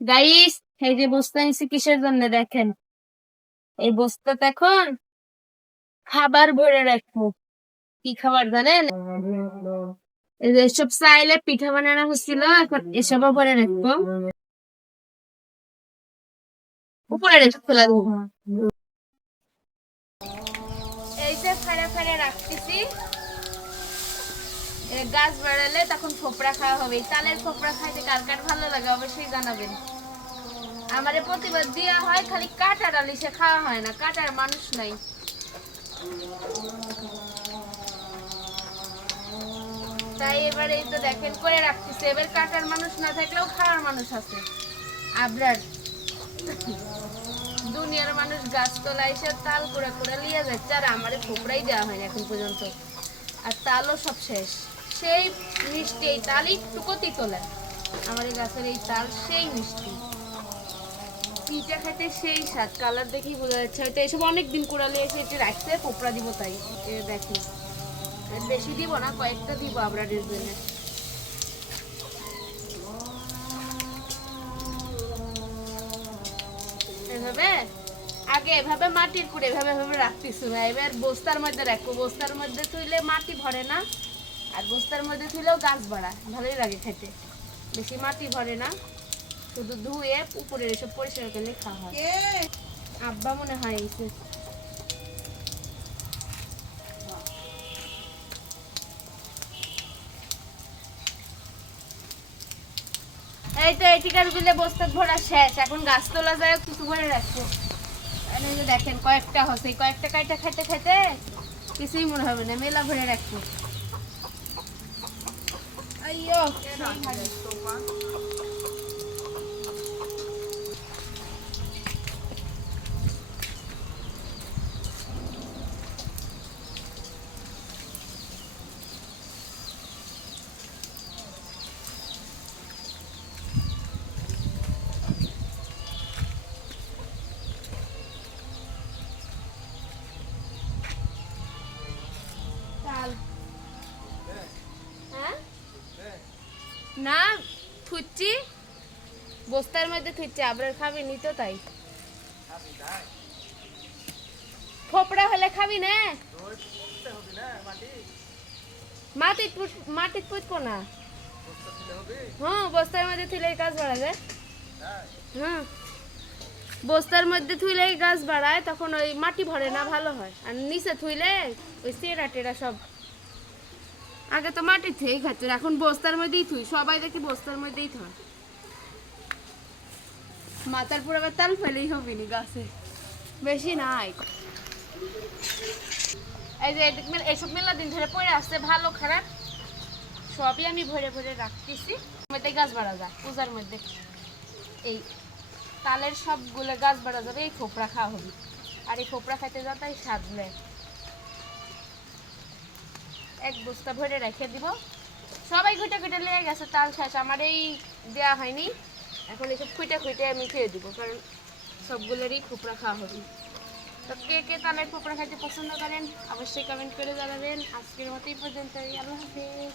Guys এই যে বস্তা নিছি কিসের জন্য দেখেন? এই বস্তাতে এখন খাবার ভরে রাখব। কি খাবার জানেন? এসব চাইলে পিঠা বানানো হচ্ছিল, এখন এসবও ভরে রাখব। উপরে রেখে দেবো এই যে ফেরে ফেরে রাখতেছি। গাছ বাড়ালে তখন ফোপড়া খাওয়া হবে। তালের ফোপড়া খাইতে কার কার ভালো লাগে অবশ্যই জানাবেন। আমারে প্রতিবার দেওয়া হয়, খালি কাটার আলিশে খাওয়া হয় না, কাটার মানুষ নাই। তাই এবারে এই তো দেখেন, করে রাখতেছে। এবার কাটার মানুষ না থাকলেও খাওয়ার মানুষ আছে। আবরার। দুনিয়ার মানুষ গাছ তোলা এসে তাল করে করে লিয়ে যাচ্ছে, আর আমারে ফোপড়াই দেওয়া হয়নি এখন পর্যন্ত। আর তালও সব শেষ। সেই মিষ্টি, এই তাল একটু কতি তোলা। আমার এই গাছের এই তাল সেই মিষ্টি। পিঠা খেতে সেই স্বাদ, কালার দেখেই বোঝা যাচ্ছে। হয়তো এসব অনেকদিন কুড়ালে এসে এটি রাখতে পোপড়া দিব তাই। এ দেখি। বেশি দিব না, কয়েকটা দিব আবরারের জন্য। এভাবে? আগে এভাবে মাটির কুড়ে, এভাবে এভাবে রাখতেছি না। এবার বস্তার মধ্যে রাখব। বস্তার মধ্যে থইলে মাটি ভরে না। আর বস্তার মধ্যে থইলেও গাছ বাড়া ভালোই লাগে খেতে। বেশি মাটি ভরে না শুধু ধুয়ে উপরে এসব পরিষ্কার করলে খাওয়া হয়। আব্বা মনে হয় এসে এই তো এটিকারগুলো বস্তা ভরা শেষ এখন গাছ তোলা যায় কিছু করে রাখব। দেখেন কয়েকটা হচ্ছে কয়েকটা কাইটা খেতে খেতে কিছুই মনে হবে না মেলা ভরে রাখব। 哎呦，哪，না, থুচ্ছি। বস্তার মধ্যে থুচ্ছি, আবরার খাবি নি তো তাই। ফোপড়া হলে খাবি না? মাটি মাটি পুতবো না। হ্যাঁ বস্তার মধ্যে থুলে গাছ বাড়াবে। হ্যাঁ। বস্তার মধ্যে থুইলে গাছ বাড়ায়, তখন ওই মাটি ভরে না, ভালো হয়। আর নিচে থুইলে ওই চেরা টেরা সব আগে তো মাটি থুই খাচ্ছে এখন বস্তার মধ্যেই থুই, সবাই দেখি বস্তার মধ্যেই থয়। মাথার পুরো আবার তাল ফেলেই হবে নি গাছে। বেশি নাই। এই যে এসব মেলা দিন ধরে পড়ে আসছে ভালো খারাপ। সবই আমি ভরে ভরে রাখতেছি। মধ্যে গাছ বাড়া যায়, পূজার মধ্যে। এই তালের সবগুলো গাছ বাড়া যাবে, এই খোপড়া খাওয়া হবে। আর এই খোপড়া খাইতে যা তাই সাজলে এক বস্তা ভরে রেখে দিব। সবাই খুঁটে খুঁটে লেগে গেছে, তাল শেষ। আমার এই দেওয়া হয়নি। এখন এসব খুঁটে খুঁটে আমি খেয়ে দিব, কারণ সবগুলোরই খোপড়া খাওয়া হবে। তো কে কে তালের খোপড়া খাইতে পছন্দ করেন, অবশ্যই কমেন্ট করে জানাবেন। আজকের মতো এই পর্যন্তই, আল্লাহ হাফিজ।